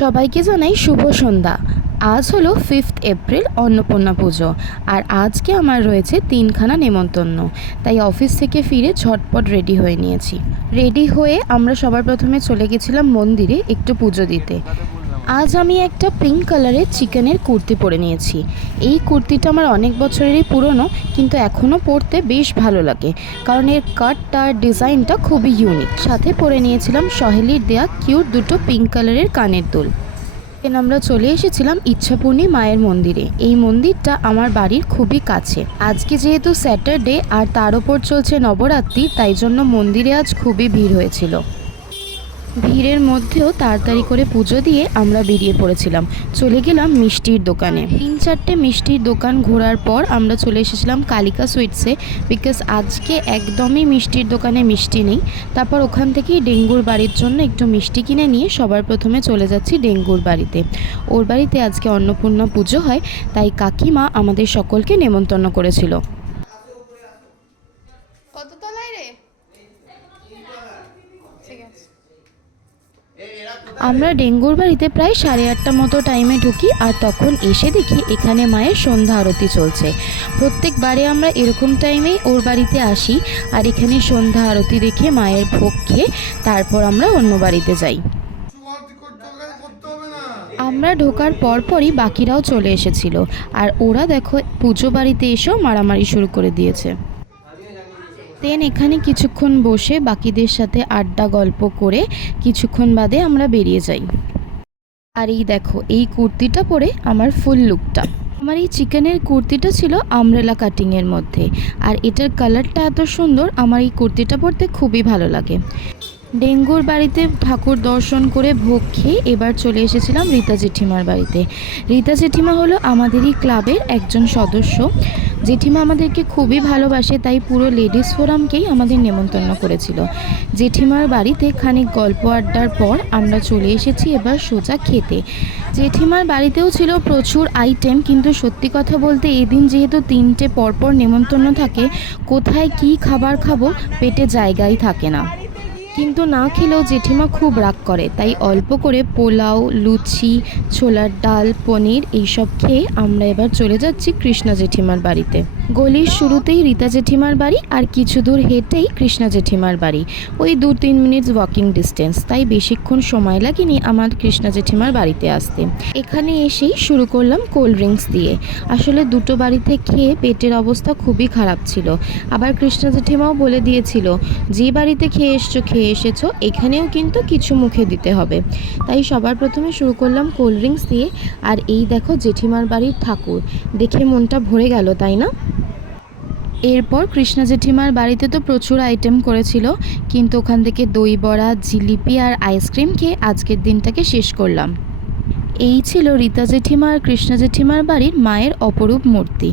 সবাইকে জানাই শুভ সন্ধ্যা। আজ হলো 5th এপ্রিল, অন্নপূর্ণা পুজো। আর আজকে আমার রয়েছে 3খানা নেমন্তন্ন, তাই অফিস থেকে ফিরে ঝটপট রেডি হয়ে নিয়েছি। রেডি হয়ে আমরা সবার প্রথমে চলে গেছিলাম মন্দিরে একটু পুজো দিতে। আজ আমি একটা পিঙ্ক কালারের চিকেনের কুর্তি পরে নিয়েছি। এই কুর্তিটা আমার অনেক বছরেরই পুরনো, কিন্তু এখনও পরতে বেশ ভালো লাগে, কারণ এর কাটটা ডিজাইনটা খুবই ইউনিক। সাথে পরে নিয়েছিলাম সহেলির দেয়া কিউট দুটো পিঙ্ক কালারের কানের দুল। আমরা চলে এসেছিলাম ইচ্ছাপুর্ণী মায়ের মন্দিরে। এই মন্দিরটা আমার বাড়ির খুবই কাছে। আজকে যেহেতু স্যাটারডে আর তার ওপর চলছে নবরাত্রি, তাই জন্য মন্দিরে আজ খুবই ভিড় হয়েছিল। ভিড়ের মধ্যেও তাড়াতাড়ি করে পুজো দিয়ে আমরা বেরিয়ে পড়েছিলাম। চলে গেলাম মিষ্টির দোকানে। 3-4টে মিষ্টির দোকান ঘোরার পর আমরা চলে এসেছিলাম কালিকা সুইটসে, বিকজ আজকে একদমই মিষ্টির দোকানে মিষ্টি নেই। তারপর ওখান থেকেই ডেঙ্গুর বাড়ির জন্য একটু মিষ্টি কিনে নিয়ে সবার প্রথমে চলে যাচ্ছি ডেঙ্গুর বাড়িতে। ওর বাড়িতে আজকে অন্নপূর্ণা পুজো হয়, তাই কাকিমা আমাদের সকলকে নেমন্তন্ন করেছিল। কত তলায় রে? ঠিক আছে। আমরা ডেঙ্গুর বাড়িতে প্রায় 8:30 মতো টাইমে ঢুকি, আর তখন এসে দেখি এখানে মায়ের সন্ধ্যা আরতি চলছে। প্রত্যেকবারে আমরা এরকম টাইমেই ওর বাড়িতে আসি, আর এখানে সন্ধ্যা আরতি দেখে মায়ের ভোগ খেয়ে তারপর আমরা অন্য বাড়িতে যাই। আমরা ঢোকার পরপরই বাকিরাও চলে এসেছিল, আর ওরা দেখো পুজো বাড়িতে এসেও মারামারি শুরু করে দিয়েছে। দেন এখানে কিছুক্ষণ বসে বাকিদের সাথে আড্ডা গল্প করে কিছুক্ষণ বাদে আমরা বেরিয়ে যাই। আর এই দেখো, এই কুর্তিটা পরে আমার ফুল লুকটা। আমার এই চিকেনের কুর্তিটা ছিল আমব্রেলা কাটিংয়ের মধ্যে, আর এটার কালারটা এত সুন্দর, আমার এই কুর্তিটা পরতে খুবই ভালো লাগে। ডেঙ্গুর বাড়িতে ঠাকুর দর্শন করে ভোগ খেয়ে এবার চলে এসেছিলাম রীতা জেঠিমার বাড়িতে। রীতা জেঠিমা হলো আমাদেরই ক্লাবের একজন সদস্য। জেঠিমা আমাদেরকে খুবই ভালোবাসে, তাই পুরো লেডিস ফোরামকেই আমাদের নেমন্তন্ন করেছিল। জেঠিমার বাড়িতে খানিক গল্প আড্ডার পর আমরা চলে এসেছি এবার সোজা খেতে। জেঠিমার বাড়িতেও ছিল প্রচুর আইটেম, কিন্তু সত্যি কথা বলতে এদিন যেহেতু 3টে পরপর নেমন্তন্ন থাকে, কোথায় কি খাবার খাবো পেটে জায়গাই থাকে না। কিন্তু না খেলেও জেঠিমা খুব রাগ করে, তাই অল্প করে পোলাও, লুচি, ছোলার ডাল, পনির এইসব খেয়ে আমরা এবার চলে যাচ্ছি কৃষ্ণা জেঠিমার বাড়িতে। গলির শুরুতেই রীতা জেঠিমার বাড়ি, আর কিছু দূর হেঁটেই কৃষ্ণা জেঠিমার বাড়ি। ওই 2-3 মিনিটস ওয়াকিং ডিস্টেন্স, তাই বেশিক্ষণ সময় লাগেনি আমার কৃষ্ণা জেঠিমার বাড়িতে আসতে। এখানে এসেই শুরু করলাম কোল্ড ড্রিঙ্কস দিয়ে। আসলে দুটো বাড়িতে খেয়ে পেটের অবস্থা খুবই খারাপ ছিল। আবার কৃষ্ণা জেঠিমাও বলে দিয়েছিল, যে বাড়িতে খেয়ে এসেছো এখানেও কিন্তু কিছু মুখে দিতে হবে। তাই সবার প্রথমে শুরু করলাম কোল্ড ড্রিঙ্কস দিয়ে। আর এই দেখো জেঠিমার বাড়ির ঠাকুর, দেখে মনটা ভরে গেল, তাই না? এরপর কৃষ্ণা জেঠিমার বাড়িতে তো প্রচুর আইটেম করেছিল, কিন্তু ওখান থেকে দই বড়া, জিলিপি আর আইসক্রিম খেয়ে আজকের দিনটাকে শেষ করলাম। এই ছিল রীতা জেঠিমা আর কৃষ্ণা জেঠিমার বাড়ির মায়ের অপরূপ মূর্তি।